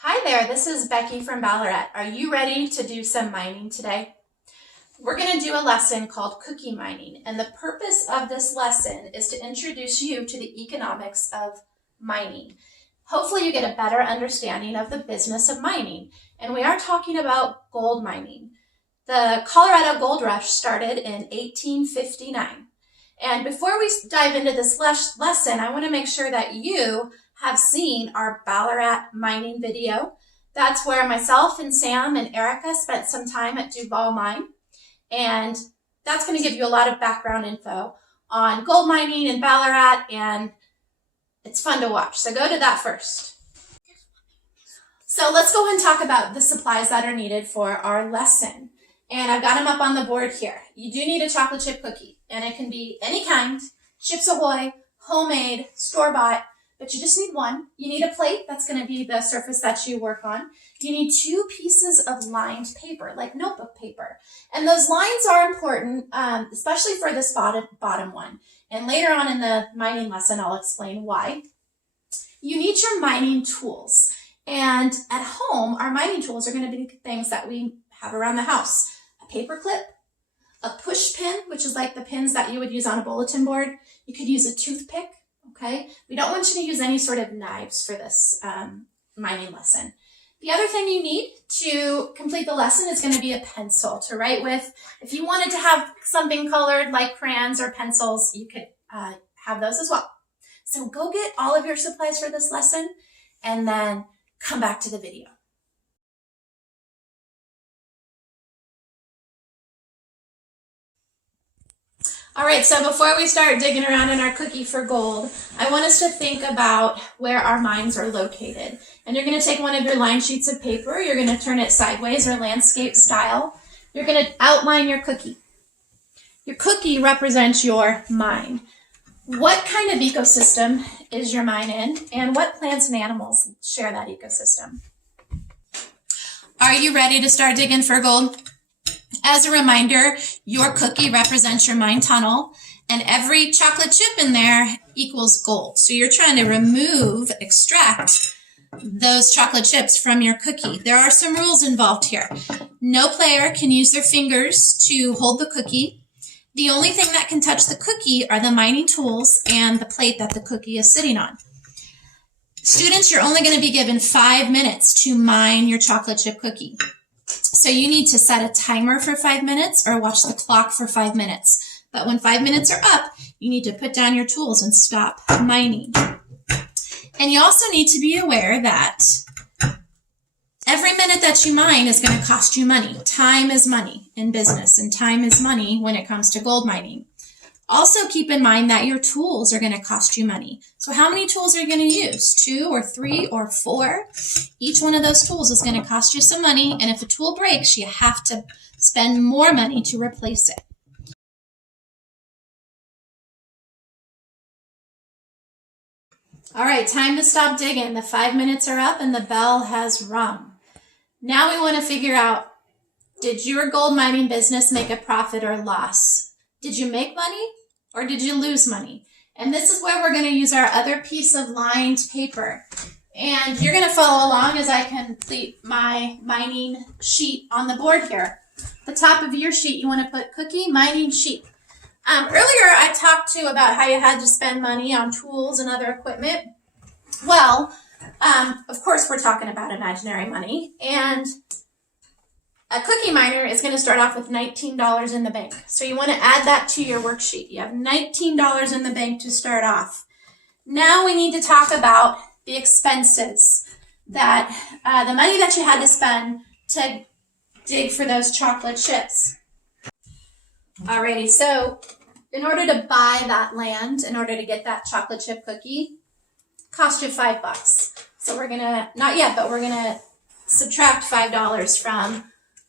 Hi there, this is Becky from Ballarat. Are you ready to do some mining today? We're going to do a lesson called cookie mining, and the purpose of this lesson is to introduce you to the economics of mining. Hopefully you get a better understanding of the business of mining, and we are talking about gold mining. The Colorado Gold Rush started in 1859, and before we dive into this lesson, I want to make sure that you have seen our Ballarat mining video. That's where myself and Sam and Erica spent some time at Duval Mine. And that's going to give you a lot of background info on gold mining in Ballarat, and it's fun to watch. So go to that first. So let's go and talk about the supplies that are needed for our lesson. And I've got them up on the board here. You do need a chocolate chip cookie, and it can be any kind, Chips Ahoy, homemade, store-bought, but you just need one. You need a plate. That's going to be the surface that you work on. You need 2 pieces of lined paper, like notebook paper. And those lines are important, especially for this bottom one. And later on in the mining lesson, I'll explain why. You need your mining tools. And at home, our mining tools are going to be things that we have around the house. A paper clip, a push pin, which is like the pins that you would use on a bulletin board. You could use a toothpick. Okay, we don't want you to use any sort of knives for this mining lesson. The other thing you need to complete the lesson is going to be a pencil to write with. If you wanted to have something colored like crayons or pencils, you could have those as well. So go get all of your supplies for this lesson and then come back to the video. All right, so before we start digging around in our cookie for gold, I want us to think about where our mines are located. And you're going to take one of your line sheets of paper, you're going to turn it sideways or landscape style. You're going to outline your cookie. Your cookie represents your mine. What kind of ecosystem is your mine in, and what plants and animals share that ecosystem? Are you ready to start digging for gold? As a reminder, your cookie represents your mine tunnel, and every chocolate chip in there equals gold. So you're trying to extract those chocolate chips from your cookie. There are some rules involved here. No player can use their fingers to hold the cookie. The only thing that can touch the cookie are the mining tools and the plate that the cookie is sitting on. Students, you're only going to be given 5 minutes to mine your chocolate chip cookie. So you need to set a timer for 5 minutes or watch the clock for 5 minutes. But when 5 minutes are up, you need to put down your tools and stop mining. And you also need to be aware that every minute that you mine is going to cost you money. Time is money in business, and time is money when it comes to gold mining. Also keep in mind that your tools are going to cost you money. So how many tools are you going to use? 2 or 3 or 4? Each one of those tools is going to cost you some money, and if a tool breaks, you have to spend more money to replace it. All right, time to stop digging. The 5 minutes are up and the bell has rung. Now we want to figure out, did your gold mining business make a profit or loss? Did you make money or did you lose money? And this is where we're going to use our other piece of lined paper. And you're going to follow along as I complete my mining sheet on the board here. The top of your sheet, you want to put cookie mining sheet. Earlier, I talked to about how you had to spend money on tools and other equipment. Well, of course, we're talking about imaginary money. And a cookie miner is going to start off with $19 in the bank. So you want to add that to your worksheet. You have $19 in the bank to start off. Now we need to talk about the expenses, that the money that you had to spend to dig for those chocolate chips. Alrighty, so in order to buy that land, in order to get that chocolate chip cookie, cost you $5. So we're going to, not yet, but we're going to subtract $5 from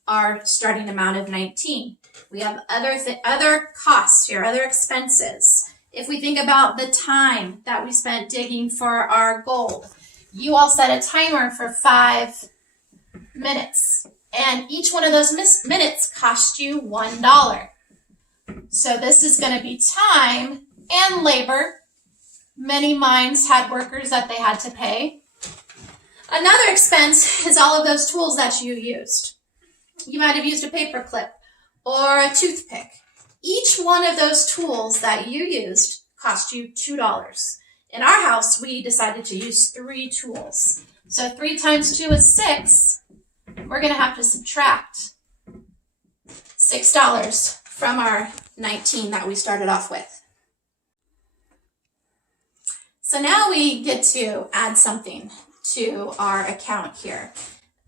our starting amount of 19. We have other costs here, other expenses. If we think about the time that we spent digging for our gold, you all set a timer for 5 minutes, and each one of those minutes cost you $1. So this is going to be time and labor. Many mines had workers that they had to pay. Another expense is all of those tools that you used. You might have used a paper clip or a toothpick. Each one of those tools that you used cost you $2. In our house, we decided to use 3 tools. So 3 times 2 is 6. We're going to have to subtract $6 from our 19 that we started off with. So now we get to add something to our account here.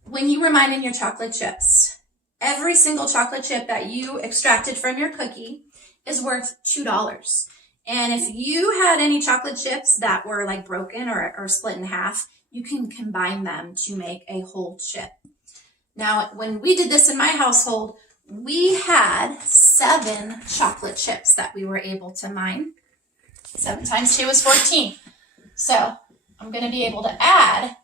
When you were mining your chocolate chips, every single chocolate chip that you extracted from your cookie is worth $2. And if you had any chocolate chips that were like broken or split in half, you can combine them to make a whole chip. Now, when we did this in my household, we had 7 chocolate chips that we were able to mine. 7 times 2 is 14. So I'm going to be able to add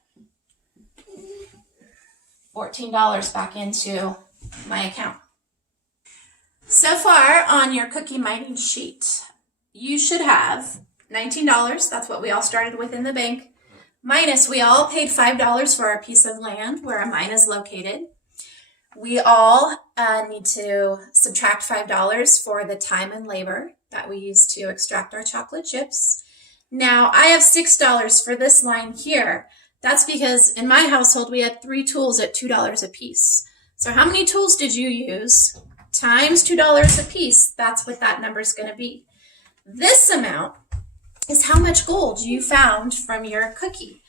$14 back into my account. So far on your cookie mining sheet, you should have $19. That's what we all started with in the bank. Minus, we all paid $5 for our piece of land where our mine is located. We all need to subtract $5 for the time and labor that we used to extract our chocolate chips. Now, I have $6 for this line here. That's because in my household, we had 3 tools at $2 a piece. So how many tools did you use? Times $2 a piece. That's what that number is going to be. This amount is how much gold you found from your cookie.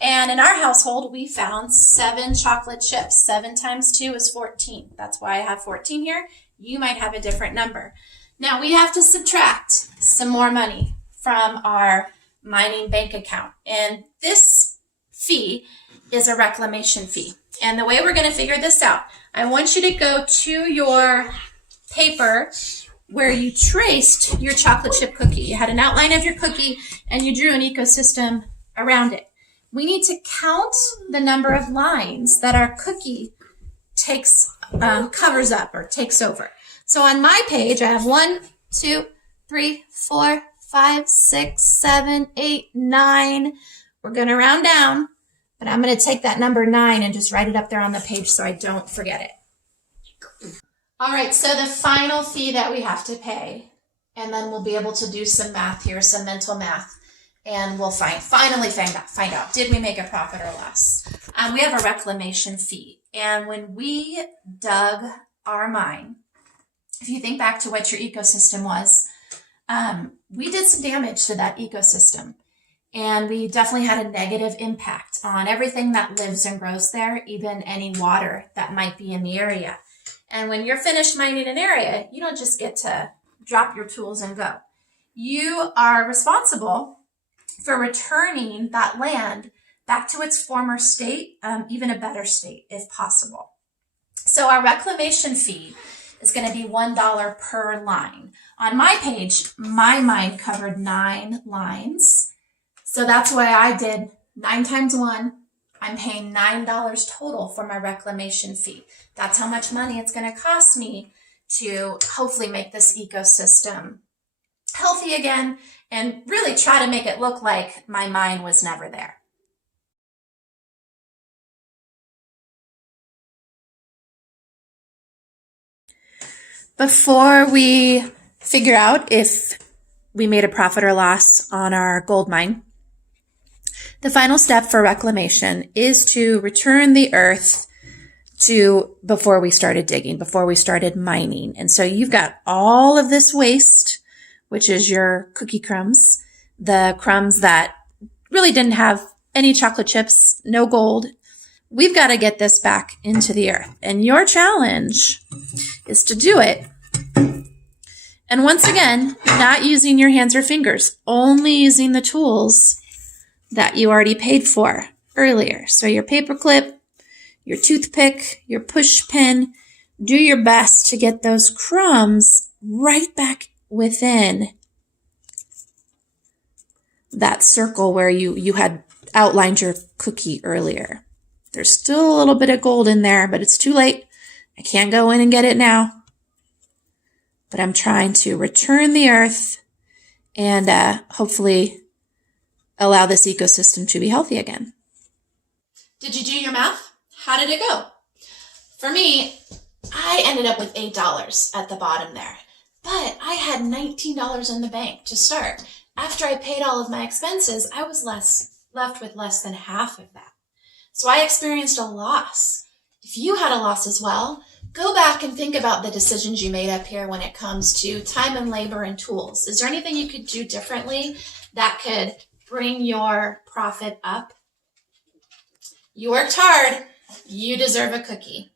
And in our household, we found 7 chocolate chips. 7 times 2 is 14. That's why I have 14 here. You might have a different number. Now we have to subtract some more money from our mining bank account. And this fee is a reclamation fee. And the way we're going to figure this out, I want you to go to your paper where you traced your chocolate chip cookie. You had an outline of your cookie and you drew an ecosystem around it. We need to count the number of lines that our cookie covers up or takes over. So on my page, I have 1, 2, 3, 4, 5, 6, 7, 8, 9. We're going to round down, but I'm going to take that number 9 and just write it up there on the page so I don't forget it. All right, so the final fee that we have to pay, and then we'll be able to do some math here, some mental math, and we'll finally find out, did we make a profit or loss? We have a reclamation fee, and when we dug our mine, if you think back to what your ecosystem was, we did some damage to that ecosystem, and we definitely had a negative impact on everything that lives and grows there, even any water that might be in the area. And when you're finished mining an area, you don't just get to drop your tools and go. You are responsible for returning that land back to its former state, even a better state if possible. So our reclamation fee is going to be $1 per line. On my page, my mine covered 9 lines. So that's why I did 9 times 1. I'm paying $9 total for my reclamation fee. That's how much money it's going to cost me to hopefully make this ecosystem healthy again and really try to make it look like my mine was never there. Before we figure out if we made a profit or loss on our gold mine, the final step for reclamation is to return the earth to before we started digging, before we started mining. And so you've got all of this waste, which is your cookie crumbs, the crumbs that really didn't have any chocolate chips, no gold. We've got to get this back into the earth. And your challenge is to do it. And once again, not using your hands or fingers, only using the tools that you already paid for earlier. So your paper clip, your toothpick, your push pin, do your best to get those crumbs right back within that circle where you had outlined your cookie earlier. There's still a little bit of gold in there, but it's too late. I can't go in and get it now. But I'm trying to return the earth and hopefully allow this ecosystem to be healthy again. Did you do your math? How did it go? For me, I ended up with $8 at the bottom there, but I had $19 in the bank to start. After I paid all of my expenses, I was left with less than half of that. So I experienced a loss. If you had a loss as well, go back and think about the decisions you made up here when it comes to time and labor and tools. Is there anything you could do differently that could bring your profit up? You worked hard. You deserve a cookie.